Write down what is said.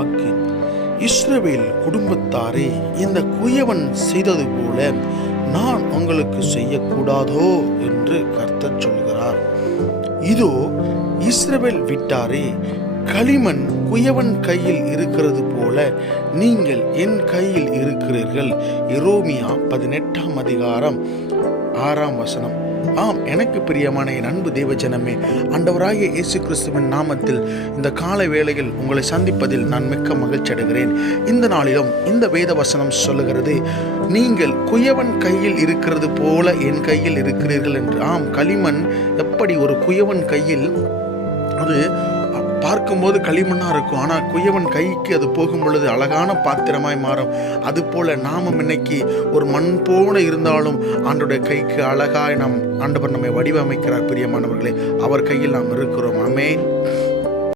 வாக்கு, இஸ்ரவேல் குடும்பத்தாரே, இந்த குயவன் செய்தது போல நான் உங்களுக்கு செய்யக்கூடாதோ என்று கர்த்தர் சொல்கிறார். இதோ இஸ்ரவேல் விட்டாரே, களிமண் குயவன் கையில் இருக்கிறது போல நீங்கள் என் கையில் இருக்கிறீர்கள். எரேமியா 18:6. ஆம், எனக்கு பிரியமான என் அன்பு தேவஜனமே, ஆண்டவராகிய இயேசு கிறிஸ்துவின் நாமத்தில் இந்த காலை வேளையில் உங்களை சந்திப்பதில் நான் மிக்க மகிழ்ச்சி அடைகிறேன். இந்த நாளிலும் இந்த வேத வசனம் சொல்லுகிறது, நீங்கள் குயவன் கையில் இருக்கிறது போல என் கையில் இருக்கிறீர்கள் என்று. ஆம், களிமண் எப்படி ஒரு குயவன் கையில் அது பார்க்கும்போது களிமண்ணாக இருக்கும், ஆனால் குயவன் கைக்கு அது போகும் பொழுது அழகான பாத்திரமாய் மாறும். அதுபோல நாமும் இன்னைக்கு ஒரு மண் போல இருந்தாலும் ஆண்டவருடைய கைக்கு அழகாய் ஆண்டவர் நம்மை வடிவமைக்கிறார். பிரியமானவர்களே, அவர் கையில் நாம் இருக்கிறோம். ஆமென்.